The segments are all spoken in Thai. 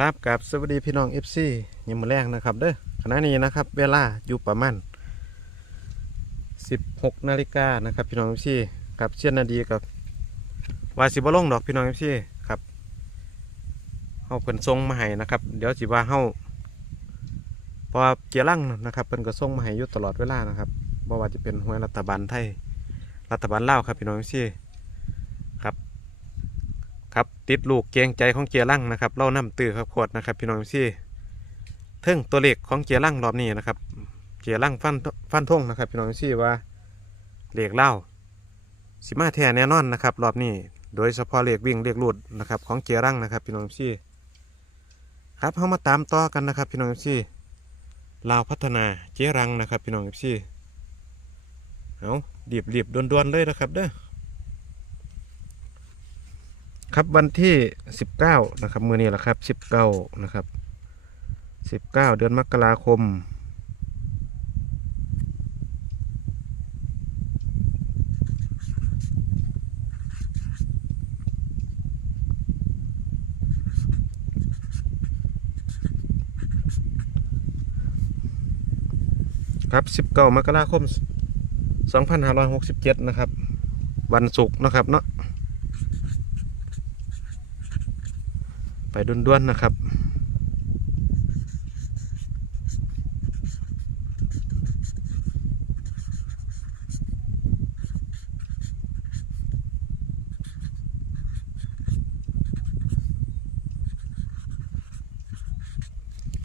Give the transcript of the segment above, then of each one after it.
ครับกับสวัสดีพี่น้องเอฟซียังมาแรงนะครับเด้อขณะนี้นะครับ เวลาอยู่ประมาณ16นาฬิกานะครับ พี่น้องเอฟซีกับเชียนนาดีกับวาสิบล่งดอกพี่น้องเอฟซีครับเฮาเพิ่นส่งมาให้นะครับ เดี๋ยวสิว่าเฮาพอเกียร์ลังนะครับเพิ่นก็ส่งมาให้อยู่ตลอดเวลานะครับบ่ว่าจะเป็นหวยรัฐบาลไทยรัฐบาลลาวครับพี่น้องเอฟซี ครับติดลูกเกียงใจของเกียร์ลังนะครับเล่าน้ำตื้อครับขวดนะครับพี่น้องซี่เทิงตัวเลขของเกียร์ลังรอบนี้นะครับ เกียร์ลังฟันฟันทงนะครับพี่น้องซี่ว่าเลขเล่าสิมาแท้แน่นอนนะครับรอบนี้โดยเฉพาะเลขวิ่งเลขลูดนะครับของเกียร์ลังนะครับพี่น้องซี่ครับเข้ามาตามต่อกันนะครับพี่น้องซี่ลาวพัฒนาเกียร์รังนะครับพี่น้องซี่เอาดีบดีบๆดวนๆเลยนะครับเด้อ ครับวันที่ 19 นะครับมือนี้แหละครับ 19 นะครับ 19 เดือนมกราคม ครับ 19 มกราคม 2567 นะครับ วันศุกร์นะครับเนาะ ไปด้วนๆนะครับ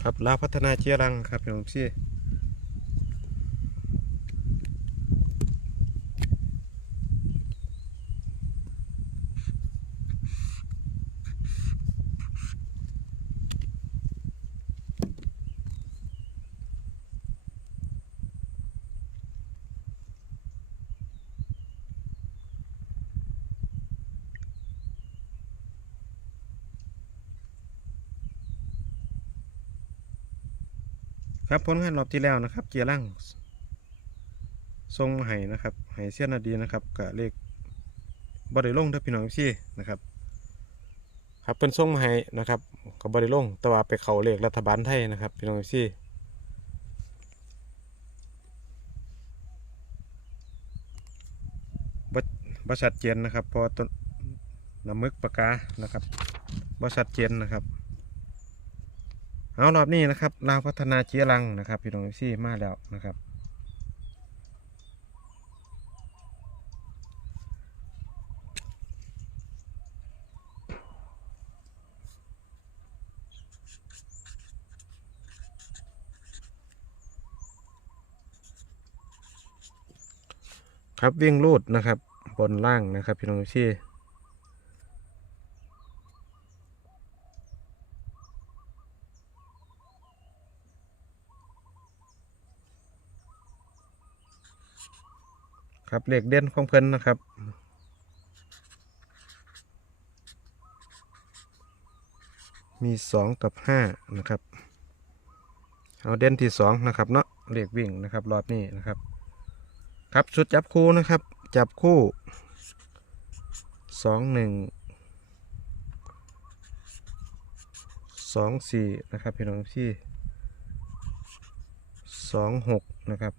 ครับลาวพัฒนาเชียรังครับพี่น้องพี่ ครับผลงานรอบที่แล้วนะครับ เกียร์ล่างทรงมาให้นะครับให้เสี้ยนนาดีนะครับกับเลขบริลงเด้อพี่น้องพี่นะครับ ครับเป็นทรงมาให้นะครับกับบริลงแต่ว่าไปเขาเลขรัฐบาลไทยนะครับ พี่น้องพี่บริษัทเจนนะครับเพอต้นน้ำมึกปากกานะครับบริษัทเจนนะครับ เอารอบนี้นะครับลาวพัฒนาเจียรังนะครับ พี่น้องซี่มาแล้วนะครับ ครับวิ่งลูดนะครับ บนล่างนะครับ พี่น้องซี่ ครับเลขเด่นของเพิ่นนะครับมีสองกับห้านะครับ เอาเด่นที่สองนะครับเนาะเลขวิ่งนะครับรอบนี้นะครับ ครับชุดจับคู่นะครับ จับคู่สองหนึ่งสองสี่นะครับพี่น้องพี่สองหกนะครับ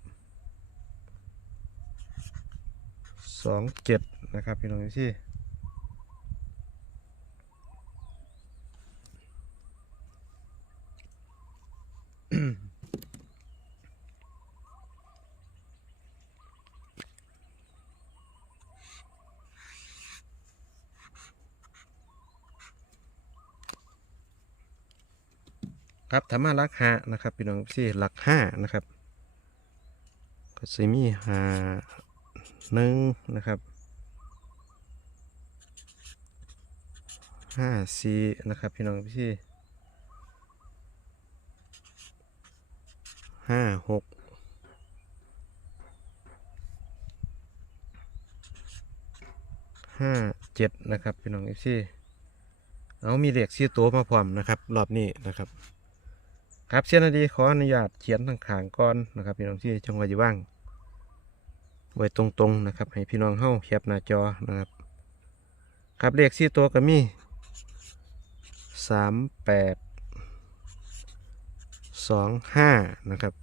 สองเจ็ดนะครับพี่น้องที่ครับธรรมารักหานะครับพี่น้องที่หลักห้านะครับก็จะมีหา หนึ่งนะครับห้าสี่นะครับ พี่น้องพี่ห้าหกห้าเจ็ดนะครับ พี่น้องพี่เอามีเหลขสี่ตัวมาพร้อมนะครับ รอบนี้นะครับ ครับเช่นนาดีขออนุญาตเขียนทางขางก่อนนะครับ พี่น้องที่จังหวัดยี่ว่าง ไว้ตรงๆนะครับ ให้พี่น้องเฮาแคปหน้าจอนะครับ ครับเลขสี่ตัวก็มีสามแปดสองห้านะครับ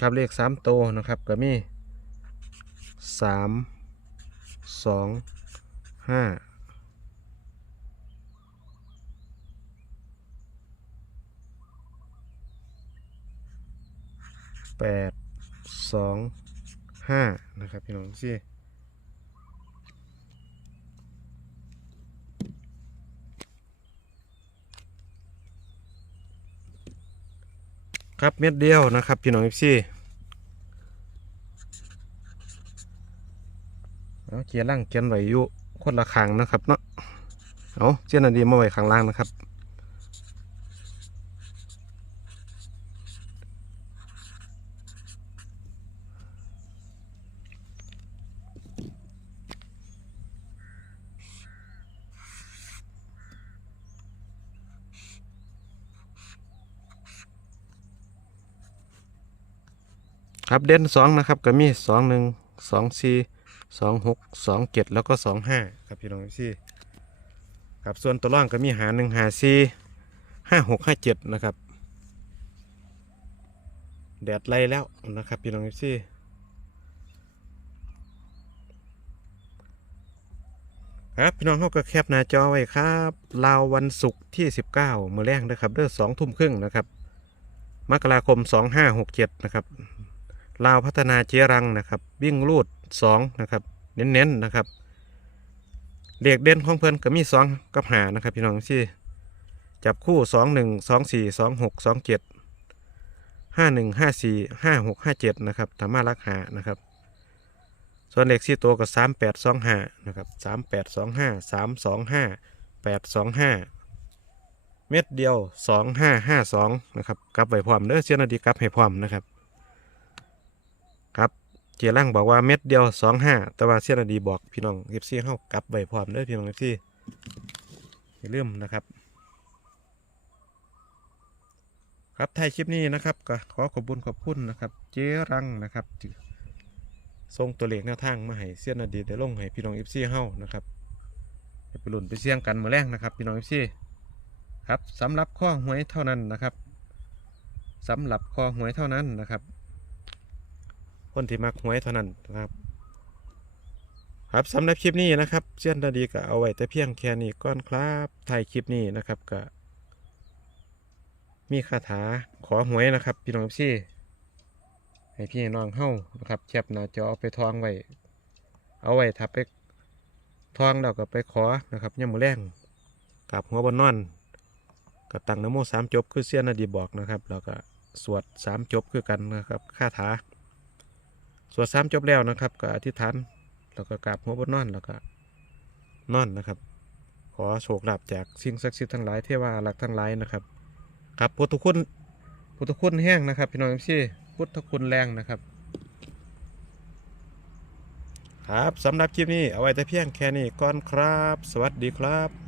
ครับเลขสามโตวนะครับก็มีสามสองห้า แปดสองห้านะครับพี่น้องสิครับเม็ดเดียวนะครับพี่น้องสิเอาเกียร์ล่างเกียร์ไหวอยู่คนละขางนะครับเนาะเอาเจียนอันดีมาไว้ข้างล่างนะครับ ครับเด่นสองนะครับก็มีสองหนึ่งสองสี่สองหกสองเจ็ดแล้วก็สองห้าครับพี่น้องพี่ครับส่วนตัวร่องก็มีหาหนึ่งหาสี่ห้าหกห้าเจ็ดนะครับแดดไล่แล้วนะครับพี่น้องพี่ครับพี่น้องเขาก็แคปหน้าจอไว้ครับลาววันศุกร์ที่ 19 มื้อแรกนะครับเด้อสองทุ่มครึ่งนะครับมกราคม 2567 นะครับ ลาวพัฒนาเจรังนะครับวิ่งรูดสองนะครับเน้นๆนะครับเด็กเด่นของเพื่อนก็มีสองกับหานะครับพี่น้องที่จับคู่สองหนึ่งสองสี่สองหกสองเจ็ดห้าหนึ่งห้าสี่ห้าหกห้าเจ็ดนะครับธรรมารักหานะครับส่วนเลขสี่ตัวก็สามแปดสองห้านะครับสามแปดสองห้าสามสองห้าแปดสองห้าเม็ดเดียวสองห้าห้าสองนะครับกลับไว้พร้อมเด้อเสียนาดีกลับให้พร้อมนะครับ เจรังบอกว่าเม็ดเดียวสองห้าแต่ว่าเสียนดีบอกพี่น้องเอฟซีเข้ากลับใบพร้อมเด้อพี่น้องเอฟซีอย่าลืมนะครับ ครับท้ายคลิปนี้นะครับก็ขอขอบคุญขอบคุณนะครับ เจรังนะครับที่ส่งตัวเลขแนวทางมาให้เสียนดีได้ลงให้พี่น้องเอฟซีเข้านะครับไปหลุ่นไปเสี่ยงกันมือแรกนะครับ พี่น้องเอฟซีครับสำหรับข้อหวยเท่านั้นนะครับสำหรับข้อหวยเท่านั้นนะครับ คนที่มักหวยเท่านั้นนะครับ ครับสำหรับคลิปนี้นะครับเซียนดาดีก็เอาไว้แต่เพียงแค่นี้ก่อนครับถ่ายคลิปนี้นะครับก็มีคาถาขอหวยนะครับ พี่น้องพี่ให้พี่น้องเฮ้านะครับแคปหน้าจอเอาไปทองไว้เอาไว้ทับไปทองแล้วก็ไปขอนะครับย่ำมือแรงกับหัวบนนอนก็ตั้งนโมสามจบคือเซียนนาดีบอกนะครับ แล้วก็สวดสามจบคือกันนะครับคาถา สวดซ้ำจบแล้วนะครับก็อธิษฐานแล้วก็กราบหัวบนนอนแล้วก็นอนนะครับ ขอโชคลาภจากสิ่งศักดิ์สิทธิ์ทั้งหลายเทวาอารักทั้งหลายนะครับครับพุทธคุณพุทธคุณแห้งนะครับ พี่น้องเอฟซีพุทธคุณแรงนะครับ ครับสำหรับคลิปนี้เอาไว้แต่เพียงแค่นี้ก่อนครับ สวัสดีครับ